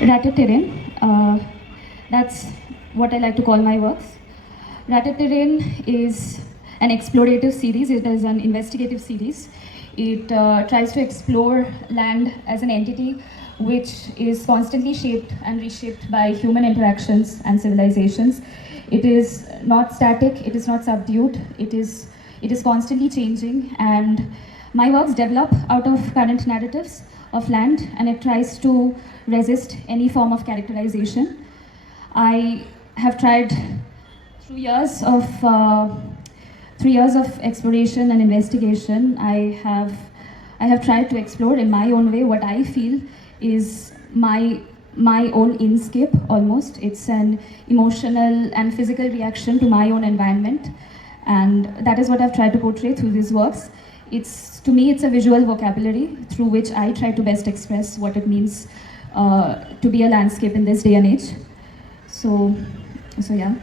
Ratatouille, that's what I like to call my works. Ratatouille is an explorative series, it is an investigative series. It tries to explore land as an entity which is constantly shaped and reshaped by human interactions and civilizations. It is not static, it is not subdued, it is constantly changing, and my works develop out of current narratives of land, and it tries to resist any form of characterization. I have tried through years of 3 years of exploration and investigation. I have tried to explore in my own way what I feel is my own inscape almost. It's an emotional and physical reaction to my own environment, and that is what I've tried to portray through these works. To me, it's a visual vocabulary through which I try to best express what it means to be a landscape in this day and age. So yeah.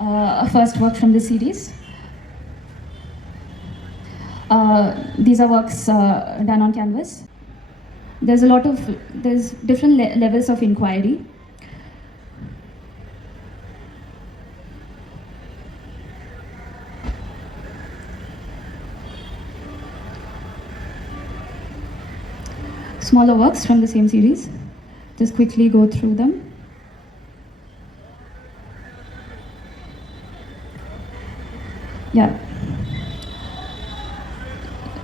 A first work from the series. These are works done on canvas. There's different levels of inquiry. Smaller works from the same series. Just quickly go through them. Yeah.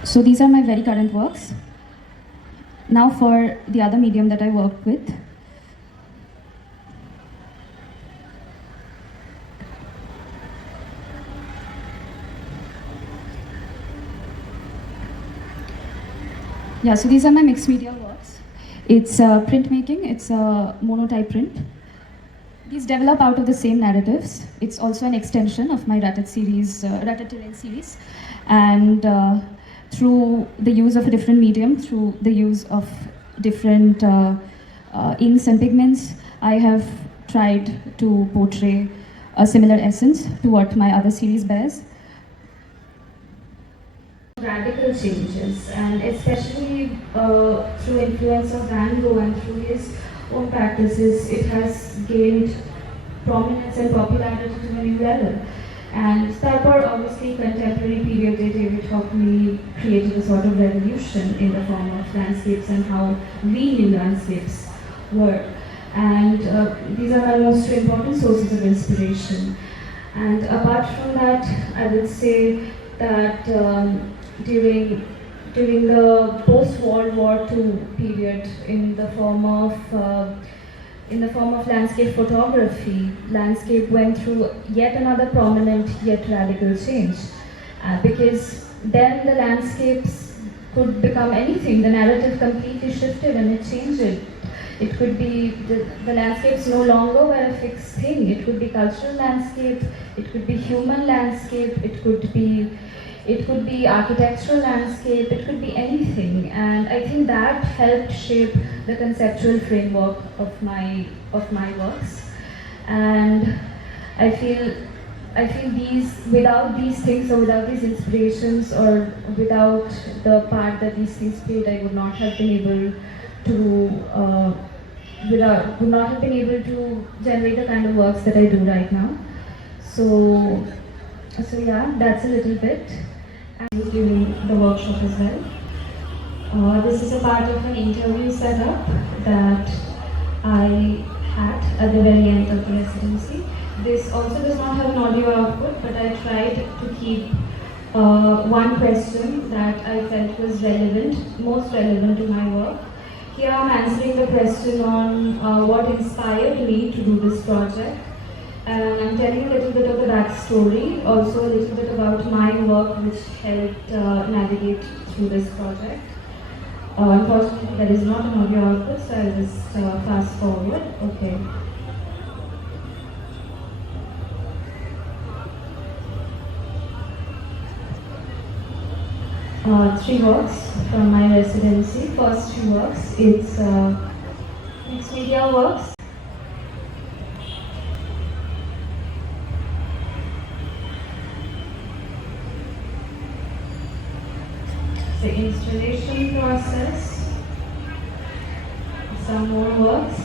So these are my very current works. Now for the other medium that I worked with. Yeah, so these are my mixed media works. It's printmaking, it's a monotype print. These develop out of the same narratives. It's also an extension of my Ratatouille series. And through the use of a different medium, through the use of different inks and pigments, I have tried to portray a similar essence to what my other series bears. Radical changes, and especially through influence of Van Gogh and through his own practices, it has gained prominence and popularity to a new level. And Starport, obviously contemporary period David Hockney created a sort of revolution in the form of landscapes and how we knew landscapes were. And these are my most important sources of inspiration. And apart from that, I would say that during the post-World War II period, in the form of landscape photography, landscape went through yet another prominent yet radical change. Because then the landscapes could become anything. The narrative completely shifted and it changed it. It could be, the landscapes no longer were a fixed thing. It could be cultural landscape, it could be human landscape, it could be architectural landscape, it could be anything. And I think that helped shape the conceptual framework of my works. And I feel without these things, or without these inspirations, or without the part that these things played, I would not have been able to generate the kind of works that I do right now. So yeah, that's a little bit. And during the workshop as well. This is a part of an interview setup that I had at the very end of the residency. This also does not have an audio output, but I tried to keep one question that I felt was most relevant to my work. Here I'm answering the question on what inspired me to do this project. And I'm telling a little bit of the backstory, also a little bit about my work which helped navigate through this project. Unfortunately, there is not an audio output, so I'll just fast forward. Okay. Three works from my residency. First 2 works, it's mixed media works. The installation process, some more works.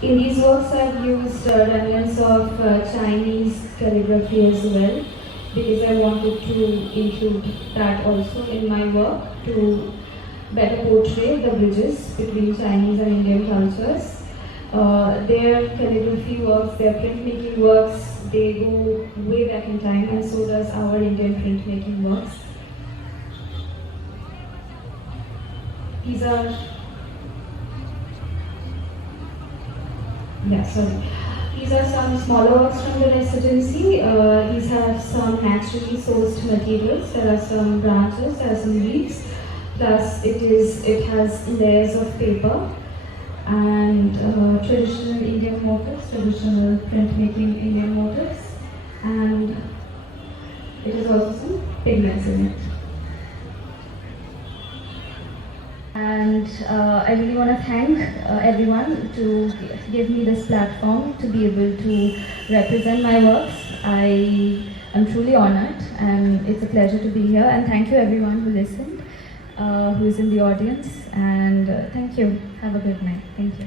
In these works, I've used remnants of Chinese calligraphy as well, because I wanted to include that also in my work to better portray the bridges between Chinese and Indian cultures. Their calligraphy works, their printmaking works, they go way back in time, and so does our Indian printmaking works. These are These are some smaller works from the residency. These have some naturally sourced materials. There are some branches, there are some leaves. Plus, it has layers of paper and traditional Indian motifs, traditional printmaking Indian motifs, and it has also some pigments in it. And I really want to thank everyone to give me this platform to be able to represent my works. I am truly honored, and it's a pleasure to be here. And thank you everyone who listened, who is in the audience, and thank you. Have a good night. Thank you.